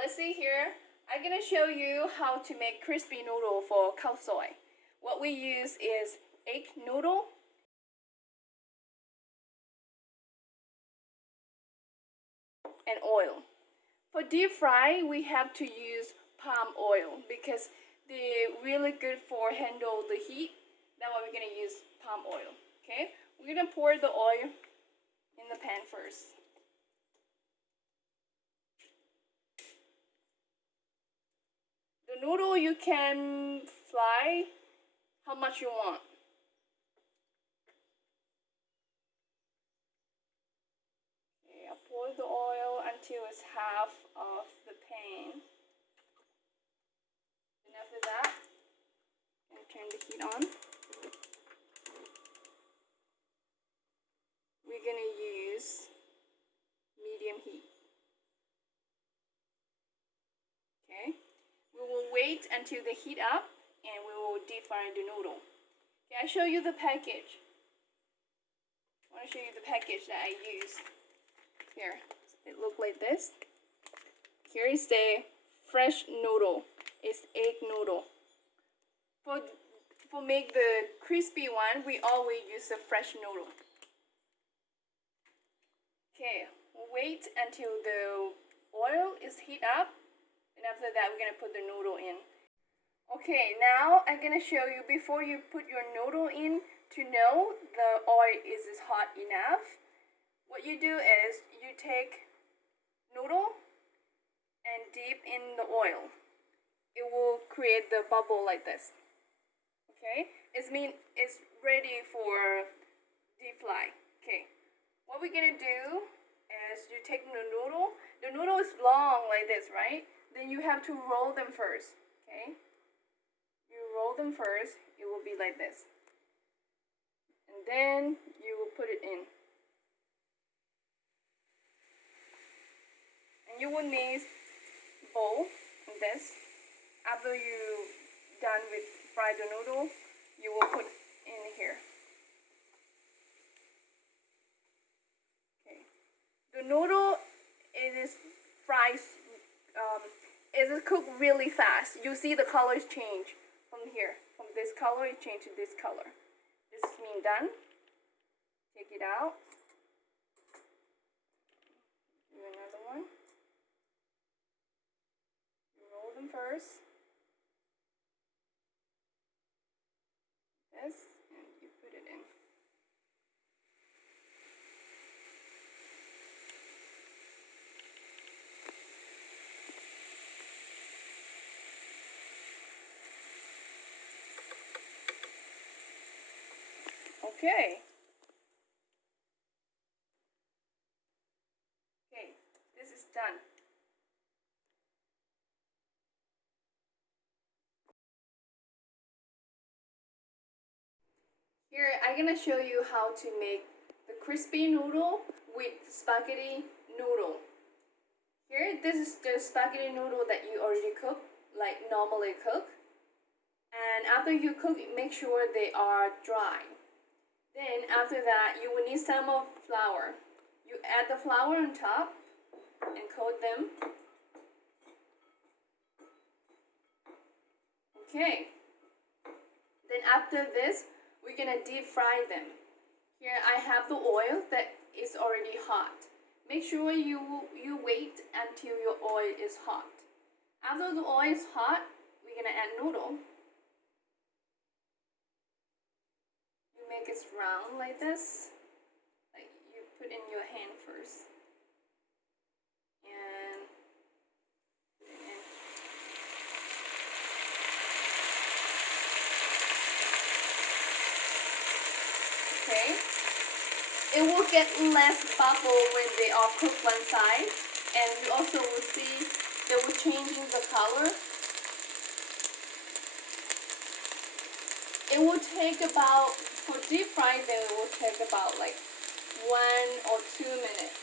let's see here. I'm gonna show you how to make crispy noodle for khao soi. What we use is egg noodle, and oil. For deep fry, we have to use palm oil because they're really good for handle the heat. That's why we're gonna use palm oil. Okay, we're gonna pour the oil in the pan first. The noodle you can fry how much you want. Okay, I pour the oil until it's half of the pan. And after that, I'm gonna turn the heat on. We're gonna use medium heat. Okay, we will wait until the heat up and we will deep fry the noodle. Okay, I'll show you the package. I want to show you the package that I used. Here, it looks like this. Here is the fresh noodle. It's egg noodle. For make the crispy one, we always use the fresh noodle. Okay, we'll wait until the oil is heat up, and after that we're gonna put the noodle in. Okay, now I'm gonna show you before you put your noodle in to know the oil is hot enough. What you do is you take noodle and dip in the oil. It will create the bubble like this. Okay, it means it's ready for deep fry. Okay, what we're gonna do is you take the noodle. The noodle is long like this, right? Then you have to roll them first. Okay, you roll them first. It will be like this, and then you will put it in. And you will need bowl like this. After you done with fry the noodle, you will put in here. Okay, the noodle it is fries. It is cooked really fast. You see the colors change from here. From this color, it change to this color. This is mean done. Take it out. Do another one. You roll them first. This, and you put it in. Okay. Okay, this is done. Here, I'm gonna show you how to make the crispy noodle with spaghetti noodle. Here, this is the spaghetti noodle that you already cook, like normally cook. And after you cook, make sure they are dry. Then after that, you will need some of flour. You add the flour on top and coat them. Okay. Then after this, we're gonna deep fry them. Here I have the oil that is already hot. Make sure you wait until your oil is hot. After the oil is hot, we're gonna add noodle. You make it round like this. Like you put in your hand first. And okay. It will get less bubble when they are cooked one side, and you also will see they will changing the color. It will take about, for deep fry them, it will take about like 1 or 2 minutes.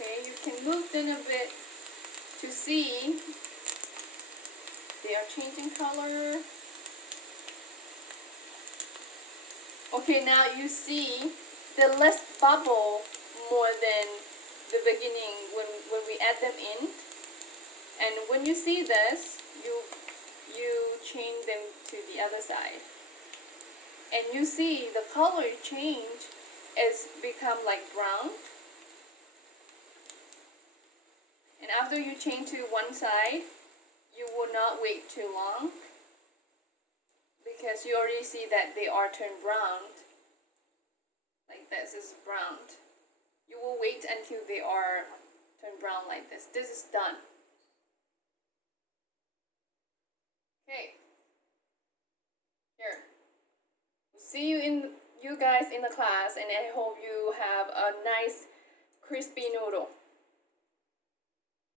Okay, you can move them a bit to see they are changing color. Okay, now you see the less bubble more than the beginning when we add them in. And when you see this, you change them to the other side. And you see the color change is become like brown. And after you change to one side, you will not wait too long because you already see that they are turned brown. Like this is browned. You will wait until they are turned brown like this. This is done. Okay. Here. See you guys in the class, and I hope you have a nice crispy noodle.